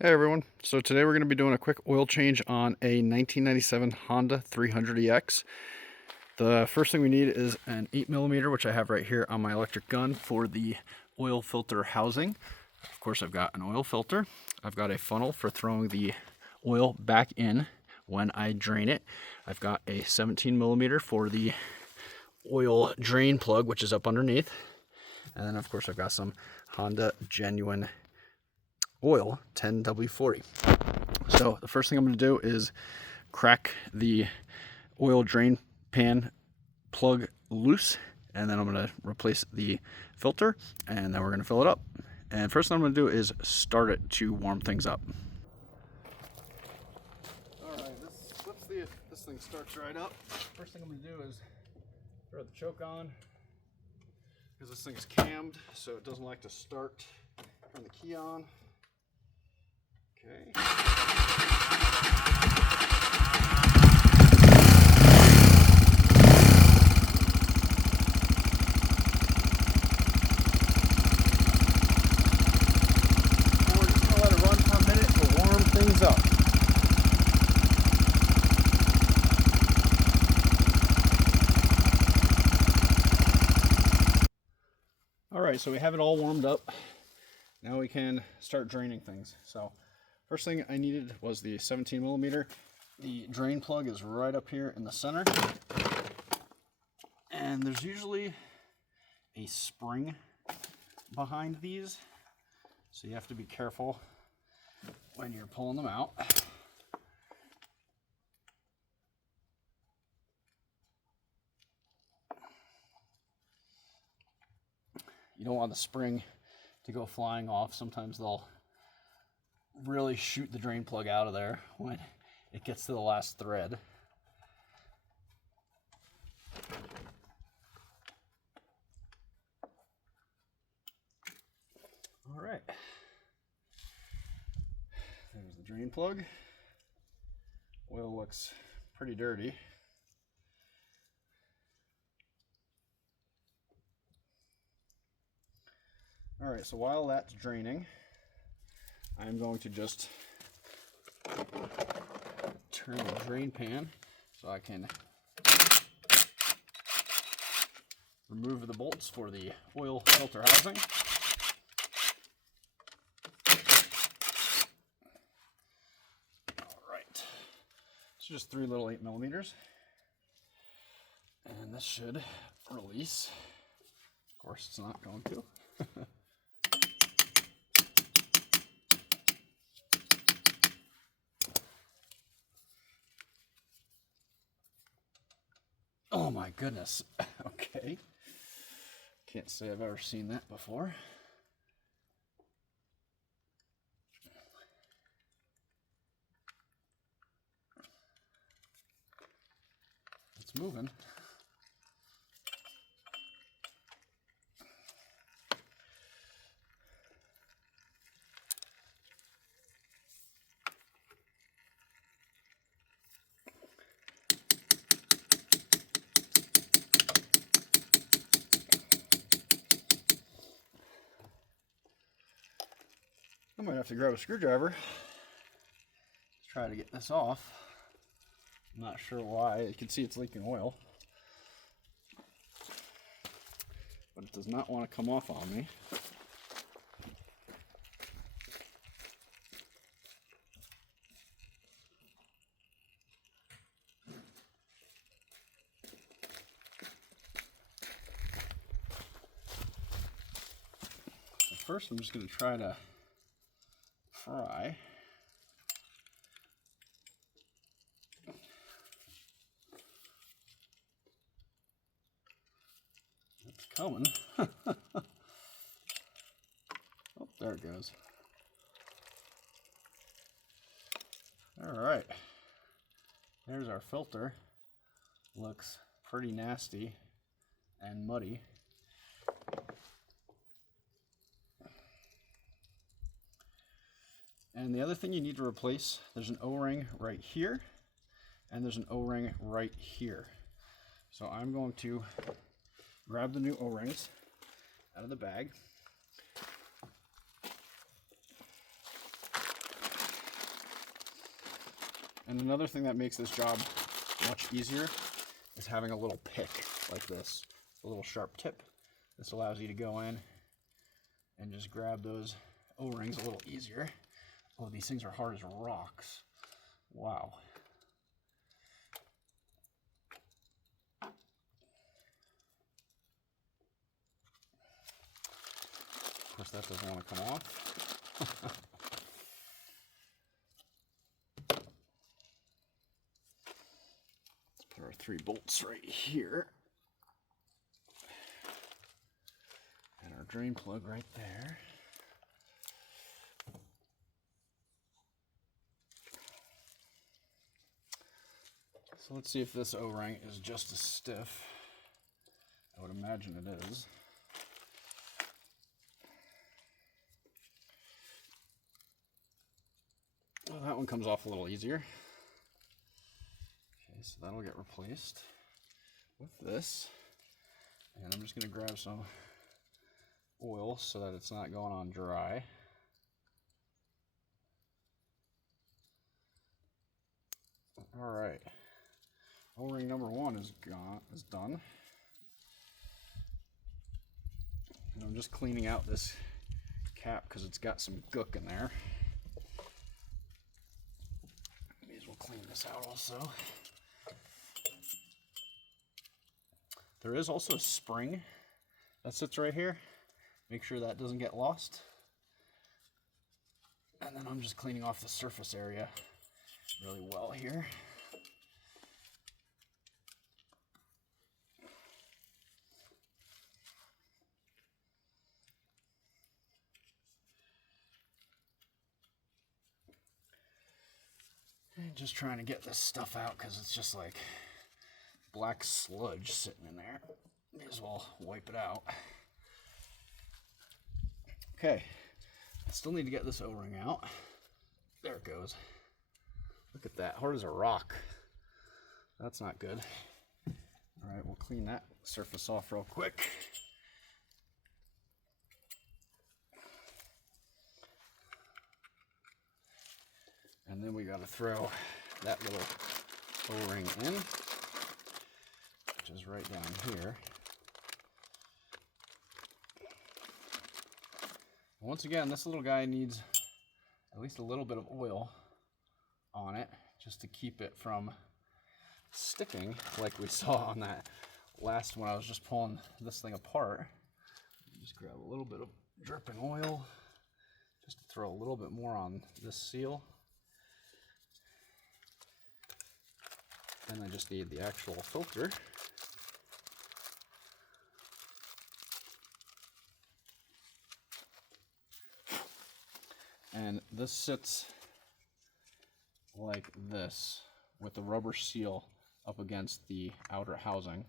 Hey everyone, so today we're going to be doing a quick oil change on a 1997 Honda 300EX. The first thing we need is an 8mm, which I have right here on my electric gun for the oil filter housing. Of course, I've got an oil filter. I've got a funnel for throwing the oil back in when I drain it. I've got a 17mm for the oil drain plug, which is up underneath. And then of course I've got some Honda Genuine oil 10W40. So the first thing I'm going to do is crack the oil drain pan plug loose, and then I'm going to replace the filter, and then we're going to fill it up. And first thing I'm going to do is start it to warm things up. Alright, let's see if this thing starts right up. First thing I'm going to do is throw the choke on, because this thing is cammed, so it doesn't like to start. Turn the key on. Okay. We're just going to let it run for a minute to warm things up. Alright, so we have it all warmed up. Now we can start draining things. So first thing I needed was the 17mm. The drain plug is right up here in the center. And there's usually a spring behind these, so you have to be careful when you're pulling them out. You don't want the spring to go flying off. Sometimes they'll really shoot the drain plug out of there when it gets to the last thread. All right, there's the drain plug. Oil looks pretty dirty. All right, so while that's draining, I'm going to just turn the drain pan so I can remove the bolts for the oil filter housing. All right, it's just 3 little 8mm, and this should release. Of course, it's not going to. Oh my goodness. Okay. Can't say I've ever seen that before. It's moving. I might have to grab a screwdriver to try to get this off. I'm not sure why. You can see it's leaking oil, but it does not want to come off on me. So first I'm just going to try to pry. It's coming. Oh, there it goes. All right. There's our filter. Looks pretty nasty and muddy. And the other thing you need to replace, there's an O-ring right here, and there's an O-ring right here. So I'm going to grab the new O-rings out of the bag. And another thing that makes this job much easier is having a little pick like this, a little sharp tip. This allows you to go in and just grab those O-rings a little easier. Oh, these things are hard as rocks. Wow. Of course, that doesn't want to come off. Let's put our 3 bolts right here. And our drain plug right there. So let's see if this O-ring is just as stiff. I would imagine it is. Well, that one comes off a little easier. Okay, so that'll get replaced with this. And I'm just going to grab some oil so that it's not going on dry. All right. O-ring number 1 is done. And I'm just cleaning out this cap because it's got some gook in there. May as well clean this out also. There is also a spring that sits right here. Make sure that doesn't get lost. And then I'm just cleaning off the surface area really well here. And just trying to get this stuff out because it's just like black sludge sitting in there. May as well wipe it out. Okay, I still need to get this O-ring out. There it goes. Look at that, hard as a rock. That's not good. All right, we'll clean that surface off real quick. And then we got to throw that little O-ring in, which is right down here. Once again, this little guy needs at least a little bit of oil on it just to keep it from sticking like we saw on that last one. I was just pulling this thing apart. Just grab a little bit of dripping oil just to throw a little bit more on this seal. Then I just need the actual filter. And this sits like this with the rubber seal up against the outer housing.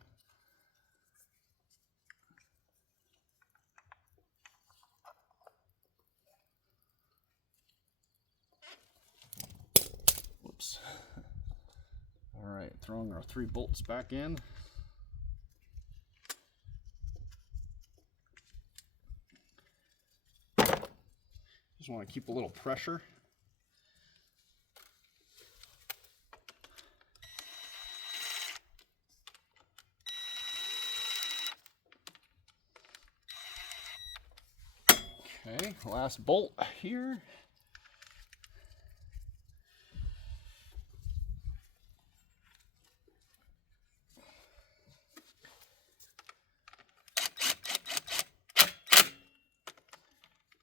Whoops. All right, throwing our 3 bolts back in. Just want to keep a little pressure. Okay, last bolt here.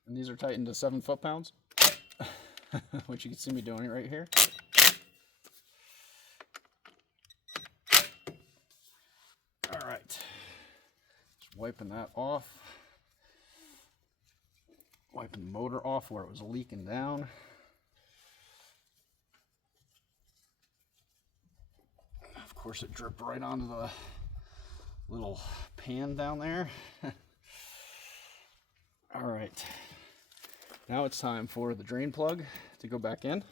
And these are tightened to 7 foot-pounds, which you can see me doing it right here. All right, just wiping that off. Wiping the motor off where it was leaking down. Of course, it dripped right onto the little pan down there. All right, now it's time for the drain plug to go back in.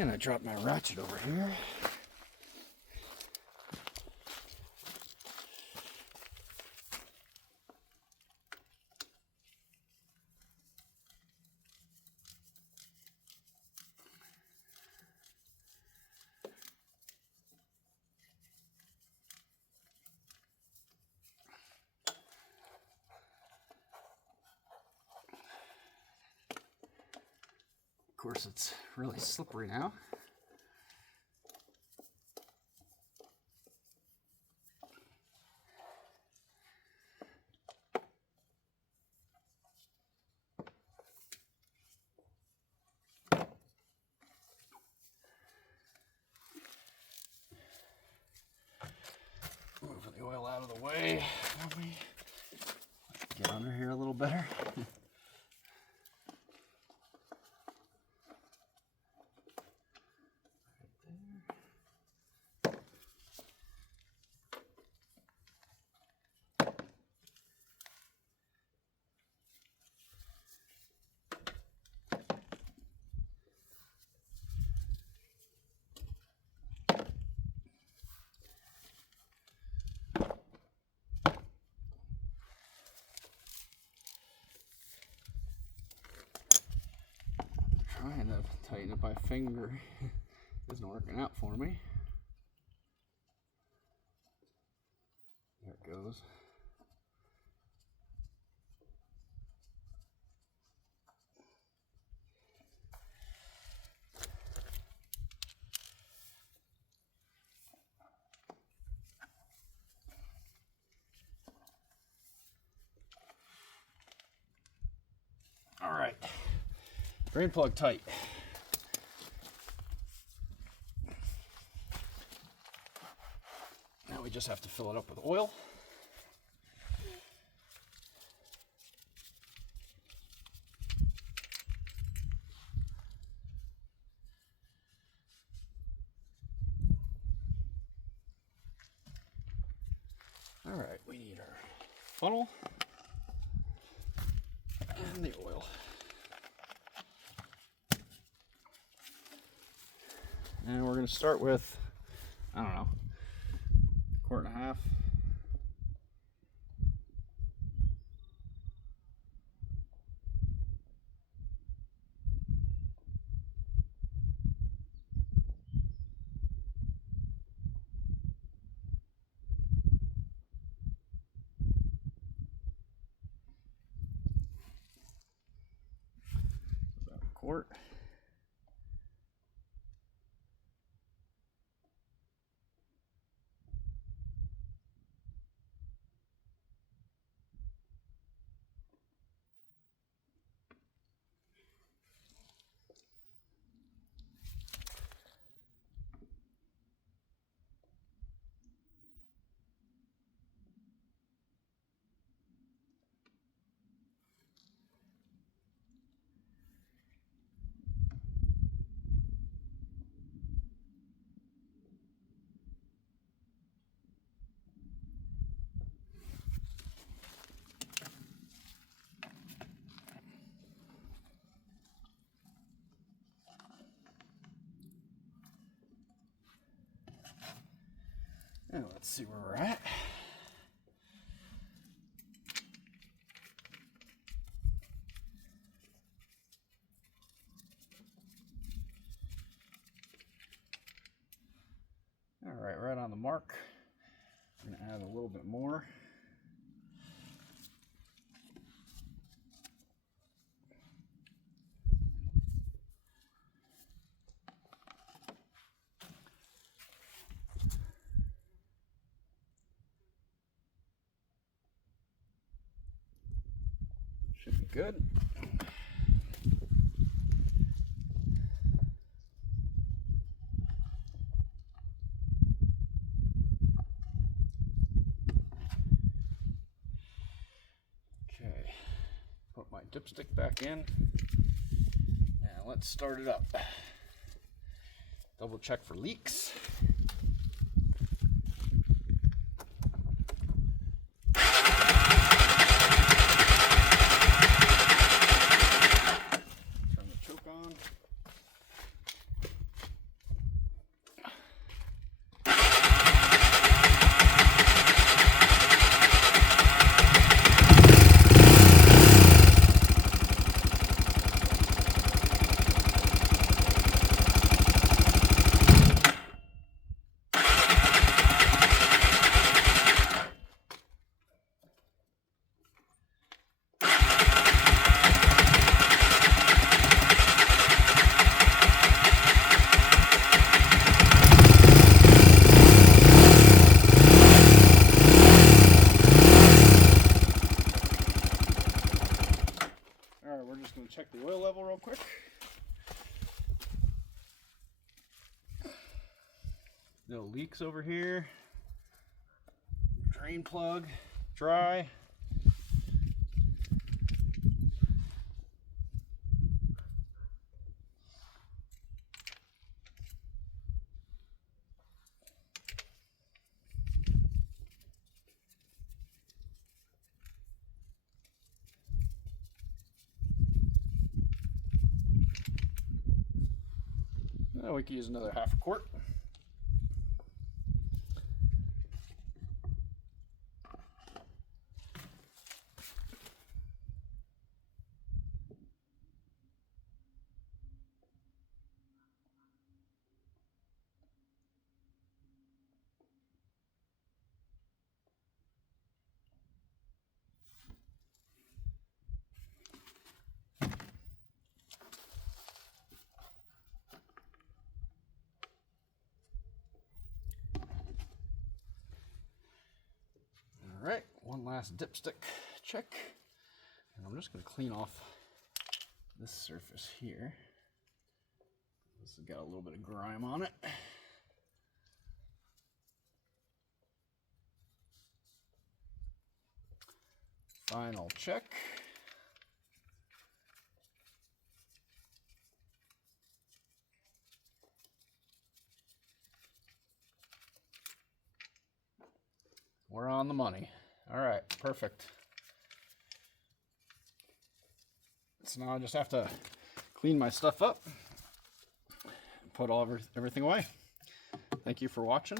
And I dropped my ratchet over here. Of course, it's really slippery now. Move the oil out of the way. Let me get under here a little better. Trying to tighten it by finger isn't working out for me. There it goes. All right, drain plug tight. Now we just have to fill it up with oil. All right, we need our funnel and the oil. And we're going to start with, I don't know, quart and a half. About a quart. And let's see where we're at. All right, right on the mark. I'm going to add a little bit more. Should be good. Okay, put my dipstick back in and let's start it up. Double check for leaks. Turn the choke on. going to check the oil level real quick. No leaks over here. Drain plug, dry. Now we can use another half a quart. All right, one last dipstick check. And I'm just going to clean off this surface here. This has got a little bit of grime on it. Final check. We're on the money. All right, perfect. So now I just have to clean my stuff up and put everything away. Thank you for watching,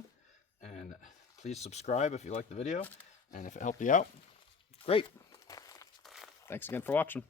and please subscribe if you like the video, and if it helped you out, great. Thanks again for watching.